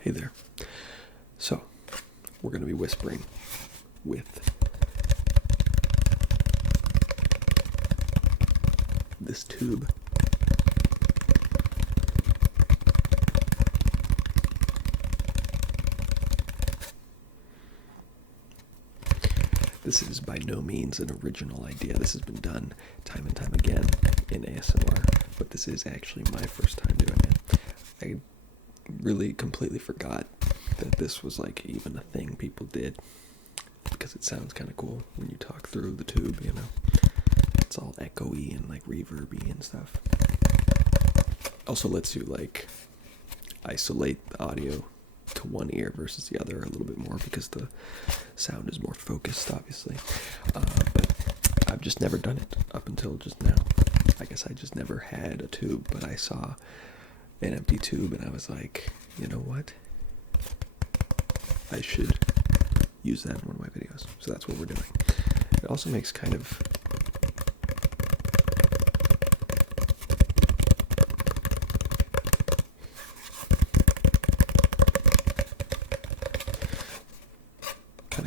Hey there. So, we're going to be whispering with this tube. This is by no means an original idea. This has been done time and time again in ASMR, but this is actually my first time doing it. I really completely forgot that this was like even a thing people did, because it sounds kind of cool when you talk through the tube, you know. It's all echoey and like reverby and stuff. Also lets you like isolate the audio to one ear versus the other a little bit more, because the sound is more focused, obviously. But I've just never done it up until just now. I guess I just never had a tube, but I saw an empty tube and I was like, you know what? I should use that in one of my videos. So that's what we're doing. It also makes kind of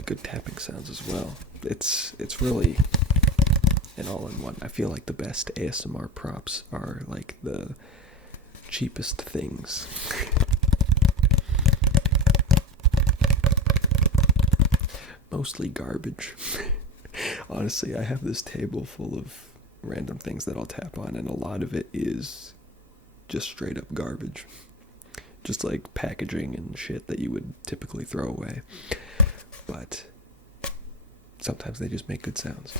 good tapping sounds as well. It's really an all-in-one. I feel like the best ASMR props are like the cheapest things. Mostly garbage. Honestly, I have this table full of random things that I'll tap on, and a lot of it is just straight up garbage. Just like packaging and shit that you would typically throw away. But sometimes they just make good sounds.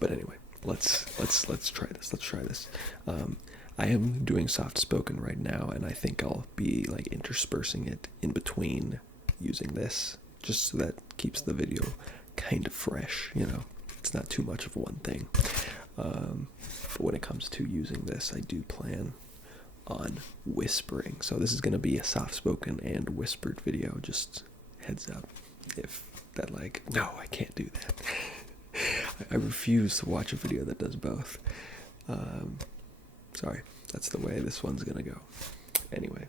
But anyway, let's try this. Let's try this. I am doing soft spoken right now, and I think I'll be like interspersing it in between using this, just so that keeps the video kind of fresh. You know, it's not too much of one thing. But when it comes to using this, I do plan on whispering. So this is going to be a soft-spoken and whispered video, just heads up. If that like, no, I can't do that. I refuse to watch a video that does both. Sorry, that's the way this one's going to go. Anyway,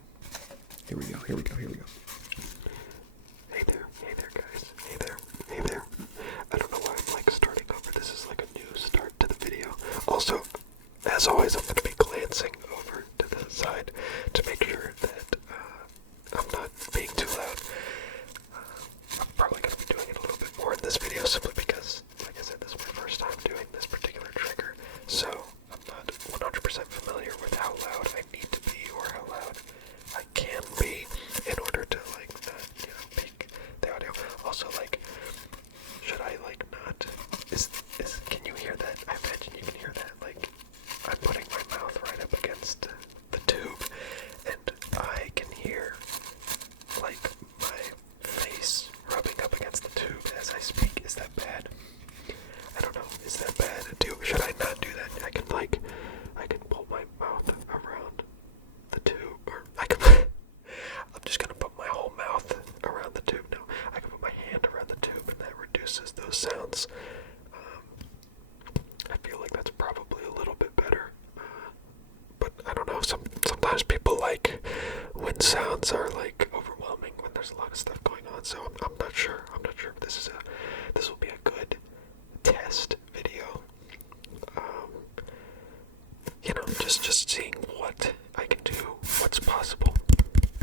here we go. Hey there guys, hey there. I don't know why I'm like starting over. This is like a new start to the video. Also, as always, I'm going to be glancing over to the side to make sure that I'm not being too loud. I'm probably going to be doing it a little bit more in this video, simply because, like I said, this is my first time doing this particular trigger, so I'm not 100% familiar with how loud I need to be or how loud I can be in order to like not, you know, peak the audio. Also, like, should I like not? Can you hear that? I imagine you can hear that. Like, I'm putting my mouth right up against the tube, and I can hear like my face rubbing up against the tube as I speak. Is that bad? I don't know. Is that bad? Should I not do that? I can pull my mouth around the tube, or I'm just gonna put my whole mouth around the tube. No, I can put my hand around the tube, and that reduces those sounds. I feel like that's probably a little bit better. But I don't know, sometimes people like when sounds are like overwhelming, when there's a lot of stuff going on, so I'm not sure. I'm not sure if this will be a good test video. You know, just seeing what I can do, what's possible.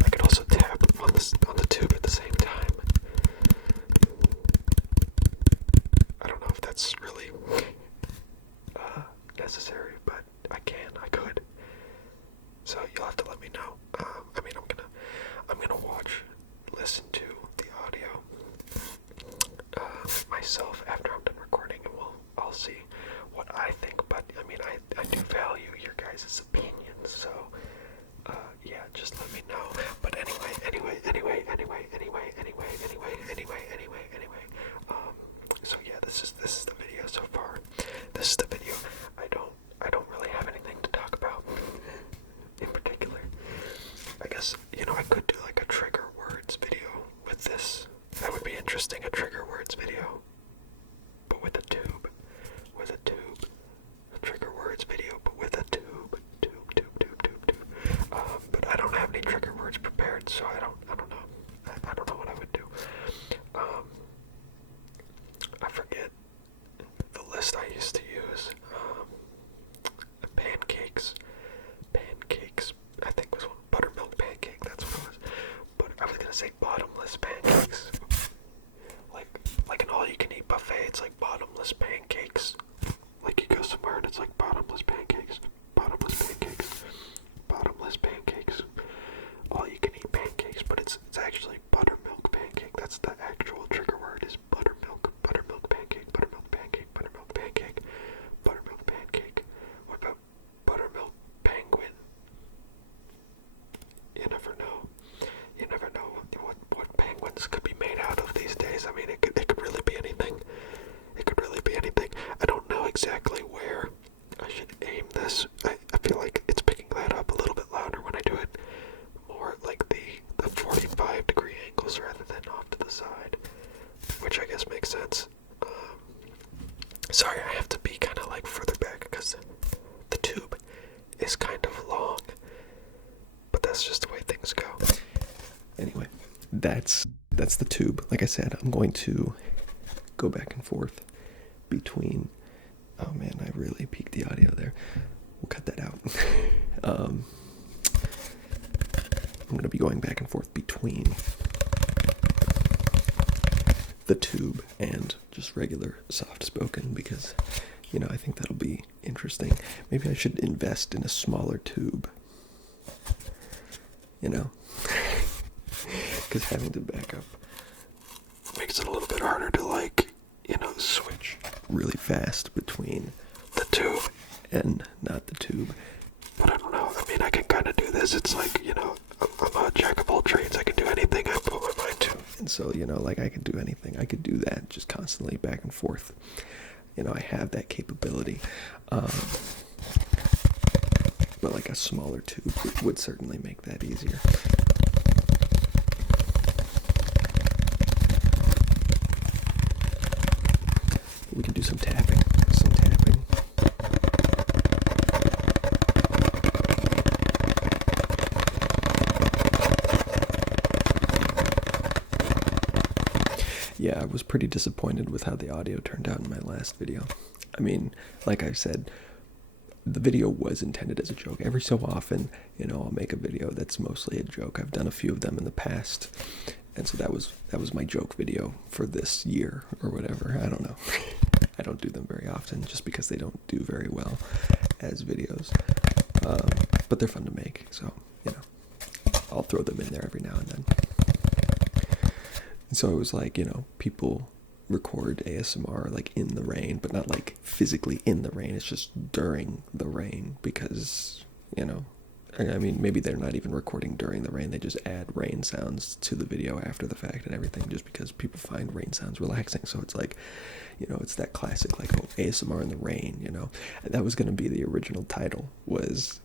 I could also tap on the tube at the same time. I don't know if that's really necessary, but I could. So you'll have to let me know. I mean, I'm gonna listen to the audio myself after I'm done recording, and I'll see what I think. But I mean, I do value your guys' opinions, so yeah, just let me know. But anyway. So yeah, this is the video so far. This is the video. I don't really have anything to talk about in particular. I guess, you know, I could do like a trigger words video with this. That would be interesting, a trigger words video, but with a tube. A trigger words video, but with a tube. But say bottomless pancakes. Like an all-you-can-eat buffet, it's like bottomless pancakes. Like you go somewhere and it's like bottomless pancakes, bottomless pancakes, bottomless pancakes, all-you-can-eat pancakes, but it's actually buttermilk pancake. That's the actual trigger word is buttermilk, buttermilk pancake, buttermilk pancake, buttermilk pancake, buttermilk pancake. What about buttermilk penguin? You never know. You never know what penguins could be made out of these days. I mean, it could really be anything. It could really be anything. I don't know exactly where I should aim this. I feel like it's picking that up a little bit louder when I do it more like the 45 degree angles rather than off to the side, which I guess makes sense. Sorry, I have to be kind of like further back because the tube is kind of long, but that's just the way things go. Anyway, that's the tube. Like I said, I'm going to go back and forth between. Oh man, I really peaked the audio there. We'll cut that out. I'm going to be going back and forth between the tube and just regular soft spoken because, I think that'll be interesting. Maybe I should invest in a smaller tube. Because having to back up makes it a little bit harder to switch really fast between the tube and not the tube. But I don't know. I mean, I can kind of do this. It's like, I'm a jack of all trades. I can do anything I put my mind to. And so, I could do anything. I could do that just constantly back and forth. I have that capability. But like a smaller tube would certainly make that easier. We can do some tapping. Yeah, I was pretty disappointed with how the audio turned out in my last video. I mean, like I said, the video was intended as a joke. Every so often, I'll make a video that's mostly a joke. I've done a few of them in the past. And so that was my joke video for this year or whatever. I don't know. I don't do them very often just because they don't do very well as videos. But they're fun to make. So, I'll throw them in there every now and then. And so it was like, people record ASMR like in the rain, but not like physically in the rain. It's just during the rain because, I mean, maybe they're not even recording during the rain. They just add rain sounds to the video after the fact and everything just because people find rain sounds relaxing. So it's like, it's that classic like, oh, ASMR in the rain, And that was going to be the original title was,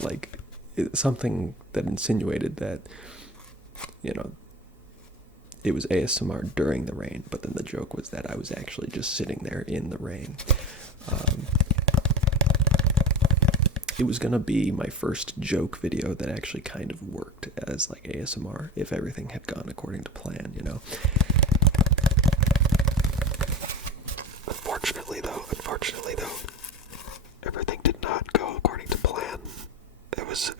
like something that insinuated that, it was ASMR during the rain, but then the joke was that I was actually just sitting there in the rain. It was going to be my first joke video that actually kind of worked as like ASMR if everything had gone according to plan, Unfortunately though, everything did not go according to plan. It was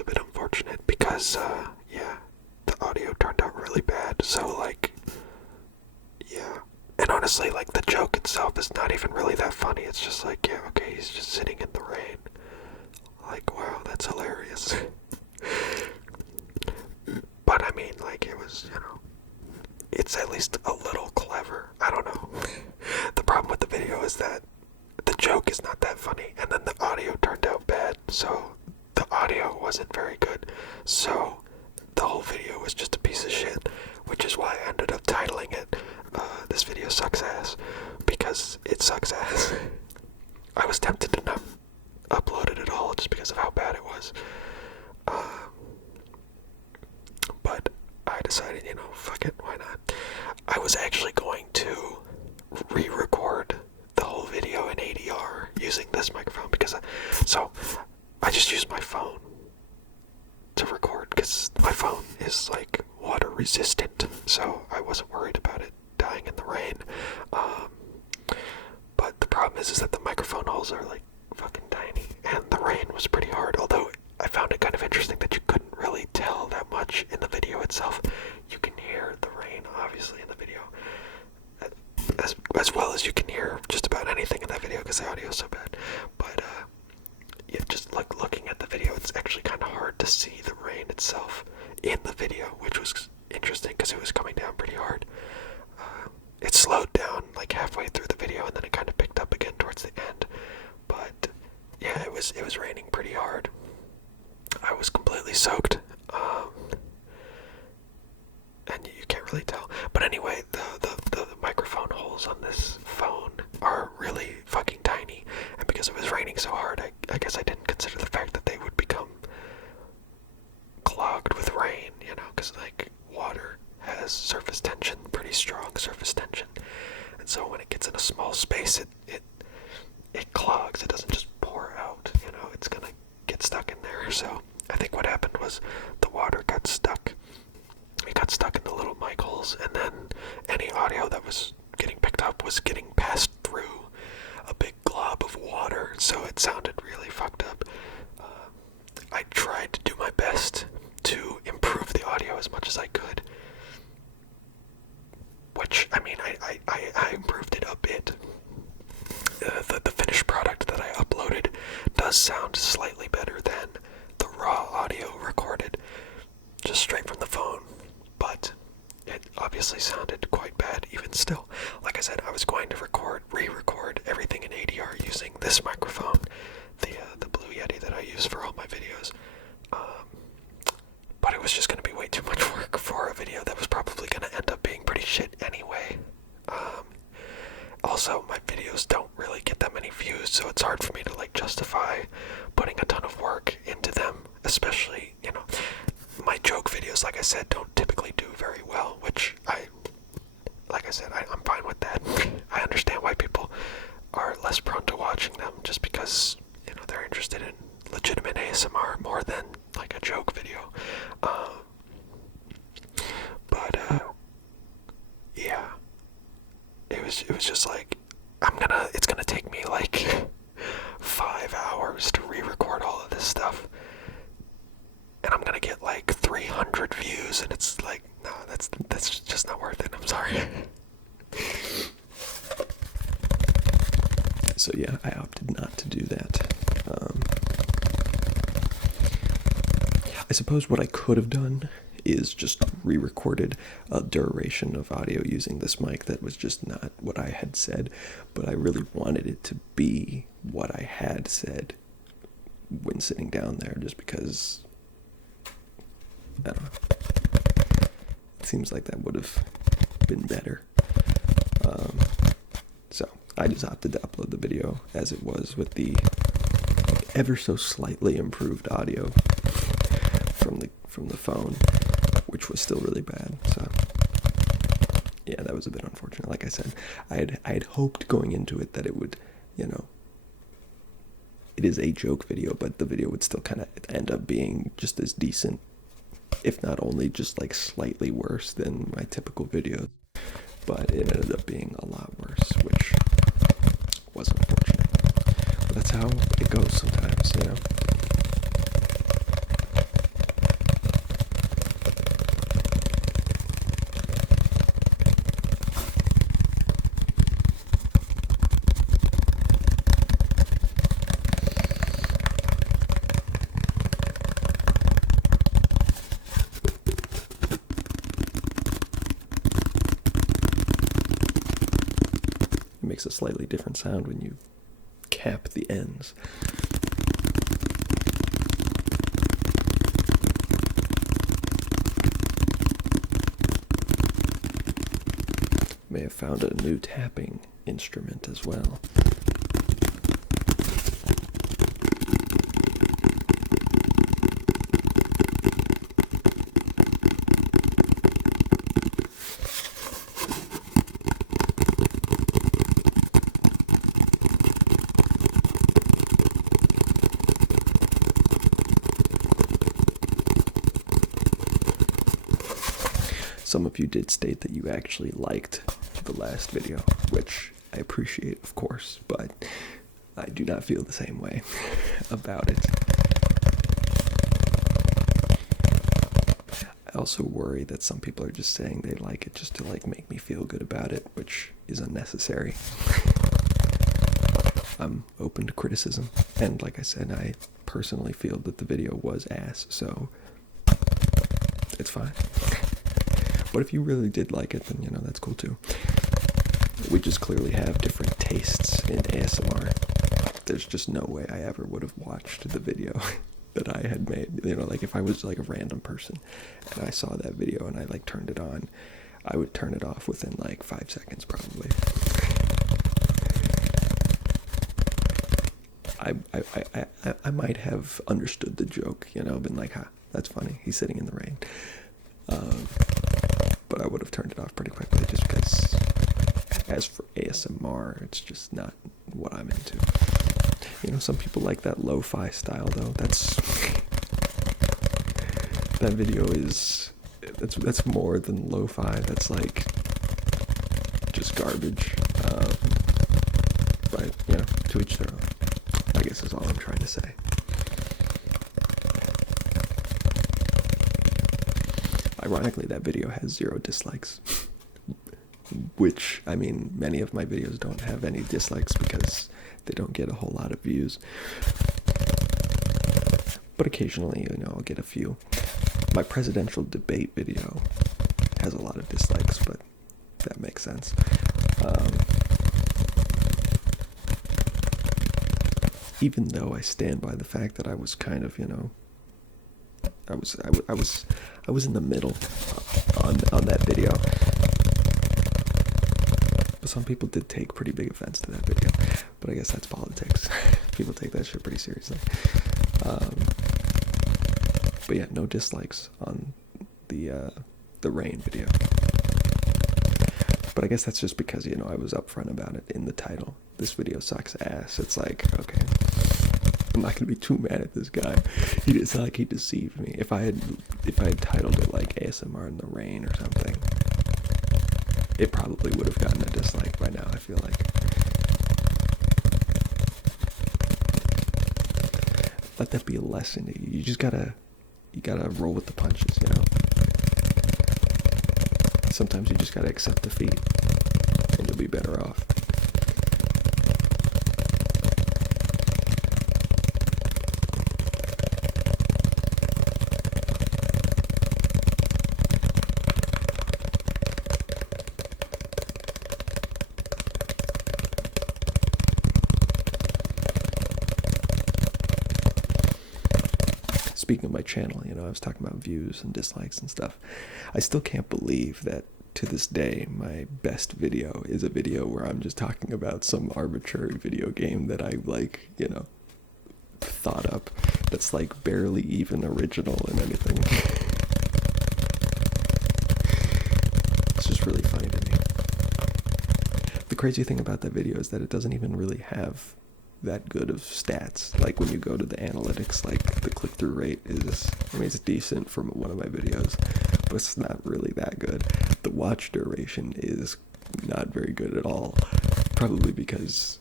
a bit unfortunate because, the audio turned out really bad. So and honestly, like the joke itself is not even really that funny. It's just like, yeah, okay, he's just sitting in the rain. Like, wow, that's hilarious. But I mean, like it was, it's at least a little clever. I don't know. The problem with the video is that the joke is not that funny, and then the audio turned out bad, so the audio wasn't very good. So the whole video was just a piece of shit, which is why I ended up titling it, this video sucks ass, because it sucks ass. I was tempted to not upload it at all just because of how bad it was. But I decided, fuck it, why not? I was actually going to re-record the whole video in ADR using this microphone because I just used my phone to record because my phone is like water resistant, so I wasn't worried about it dying in the rain. But the problem is that the microphone holes are like fucking tiny, and the rain was pretty hard, although I found it kind of interesting that you couldn't really tell that much just like looking at the video, it's actually kind of hard to see the rain itself in the video, which was interesting because it was coming down pretty hard. It slowed down like halfway through the video, and then it kind of picked up again towards the end. But yeah, it was raining pretty hard. I was completely soaked, and you can't really tell. But anyway, the microphone holes on this phone are really fucking tiny, and because it was raining so hard, I guess I didn't consider the fact that they would become clogged with rain, you know, because like water has surface tension, pretty strong surface tension, and so when it gets in a small space, it clogs. It doesn't just pour out, you know, it's gonna get stuck in there. So I think what happened was the water got stuck. It got stuck in the little mic holes, and then any audio that was getting picked up was getting passed through a big glob of water, so it sounded really fucked up. I tried to do my best to improve the audio as much as I could, which, I mean, I improved it a bit. The finished product that I uploaded does sound slightly better than the raw audio recorded just straight from the phone, but it obviously sounded quite bad even still. Like I said, I was going to re-record everything in ADR using this microphone, the Blue Yeti that I use for all my videos, but it was just going to be way too much work for a video that was probably going to end up being pretty shit anyway. Also, my videos don't really get that many views, so it's hard for me to like justify putting a ton of work into them, especially, you know, my joke videos, like I said, don't typically do very well, which I'm fine with that. I understand why people are less prone to watching them, just because, you know, they're interested in legitimate ASMR more than like a joke video. Yeah, it was just like, it's gonna take me like 5 hours to re-record all of this stuff, and I'm gonna get like 300 views, and it's like, no, that's just not worth it. I'm sorry. So yeah, I opted not to do that. I suppose what I could have done is just re-recorded a duration of audio using this mic that was just not what I had said, but I really wanted it to be what I had said when sitting down there, just because, I don't know, it seems like that would have been better. So I just opted to upload the video as it was, with the ever so slightly improved audio from the phone, which was still really bad. So yeah, that was a bit unfortunate. Like I said, I had hoped going into it that it would, you know, it is a joke video, but the video would still kind of end up being just as decent, if not only just like slightly worse than my typical videos. But it ended up being a lot worse, which was unfortunate. But that's how it goes sometimes, you know. Makes a slightly different sound when you cap the ends. May have found a new tapping instrument as well. Some of you did state that you actually liked the last video, which I appreciate, of course, but I do not feel the same way about it. I also worry that some people are just saying they like it just to like make me feel good about it, which is unnecessary. I'm open to criticism, and like I said, I personally feel that the video was ass, so it's fine. But if you really did like it, then, you know, that's cool too. We just clearly have different tastes in ASMR. There's just no way I ever would have watched the video that I had made. You know, like if I was like a random person and I saw that video and I like turned it on, I would turn it off within like 5 seconds probably. I might have understood the joke, you know, been like, that's funny, he's sitting in the rain. But I would have turned it off pretty quickly just because, as for ASMR, it's just not what I'm into. You know, some people like that lo-fi style though. That video is, that's more than lo-fi. That's like just garbage. But, you know, to each their own, I guess is all I'm trying to say. Ironically, that video has 0 dislikes. Which, I mean, many of my videos don't have any dislikes because they don't get a whole lot of views. But occasionally, you know, I'll get a few. My presidential debate video has a lot of dislikes, but that makes sense. Even though I stand by the fact that I was kind of, you know, I was in the middle on that video. But some people did take pretty big offense to that video. But I guess that's politics. People take that shit pretty seriously. But yeah, no dislikes on the rain video. But I guess that's just because, you know, I was upfront about it in the title. This video sucks ass. It's like, okay, I'm not gonna be too mad at this guy. It's not like he deceived me. If I had titled it like ASMR in the rain or something, it probably would have gotten a dislike by now, I feel like. Let that be a lesson to you. You gotta roll with the punches, you know? Sometimes you just gotta accept defeat, and you'll be better off. Speaking of my channel, you know, I was talking about views and dislikes and stuff. I still can't believe that to this day, my best video is a video where I'm just talking about some arbitrary video game that I, like, you know, thought up. That's like barely even original in anything. It's just really funny to me. The crazy thing about that video is that it doesn't even really have that good of stats. Like when you go to the analytics, like the click-through rate is, I mean, it's decent from one of my videos, but it's not really that good. The watch duration is not very good at all, probably because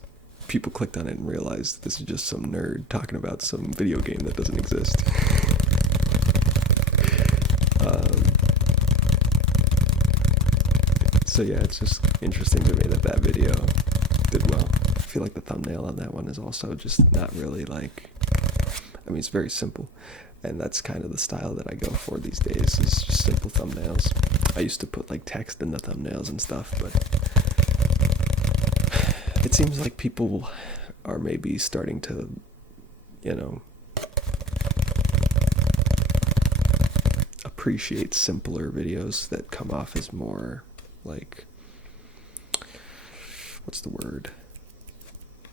people clicked on it and realized this is just some nerd talking about some video game that doesn't exist. So yeah, it's just interesting to me that video did well. I feel like the thumbnail on that one is also just not really like, I mean, it's very simple, and that's kind of the style that I go for these days, is just simple thumbnails. I used to put like text in the thumbnails and stuff, but it seems like people are maybe starting to, you know, appreciate simpler videos that come off as more like, what's the word?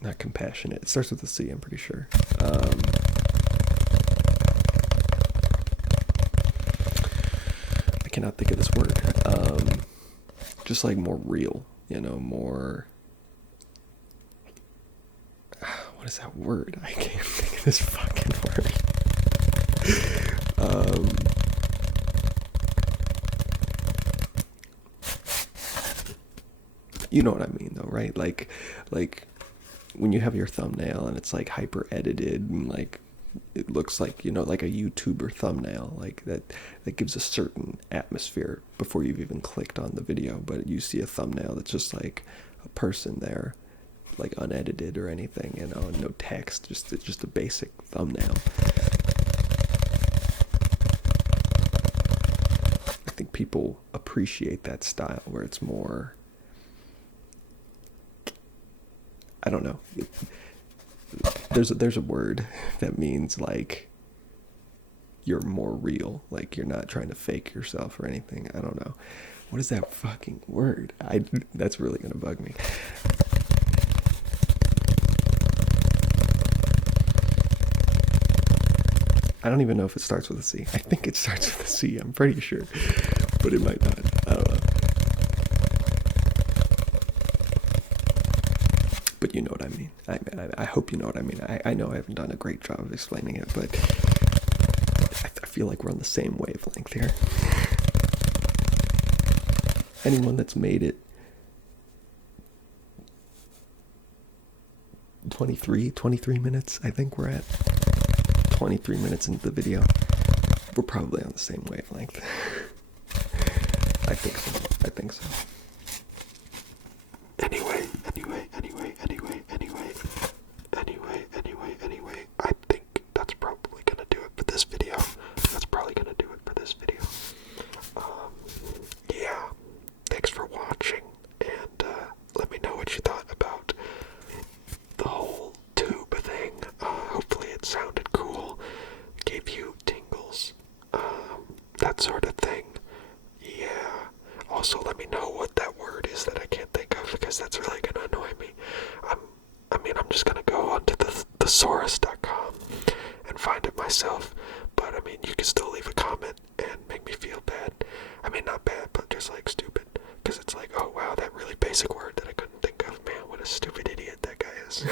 Not compassionate. It starts with a C, I'm pretty sure. I cannot think of this word. Just like more real, you know, more... What is that word? I can't think of this fucking word. You know what I mean, though, right? Like when you have your thumbnail and it's like hyper edited and like it looks like, you know, like a YouTuber thumbnail, like that gives a certain atmosphere before you've even clicked on the video. But you see a thumbnail that's just like a person there like unedited or anything, you know, no text, just a basic thumbnail. I think people appreciate that style where it's more, I don't know. There's a word that means like you're more real, like you're not trying to fake yourself or anything. I don't know. What is that fucking word? That's really gonna bug me. I don't even know if it starts with a C. I think it starts with a C. I'm pretty sure, but it might not. I don't know. But you know what I mean. I hope you know what I mean. I know I haven't done a great job of explaining it, but I feel like we're on the same wavelength here. Anyone that's made it 23 minutes, I think we're at 23 minutes into the video, we're probably on the same wavelength. I think so. Anyway, I think that's probably gonna do it for this video. Yeah, thanks for watching, and let me know what you thought about the whole tube thing. Hopefully it sounded cool, gave you tingles, that sort of thing. Yeah. Also, let me know what that word is that I can't think of, because that's really gonna annoy me. I'm just gonna go onto the thesaurus.com and find it myself. But I mean, you can still leave a comment and make me feel bad. I mean, not bad, but just like stupid. Because it's like, oh wow, that really basic word that I couldn't think of. Man, what a stupid idiot that guy is.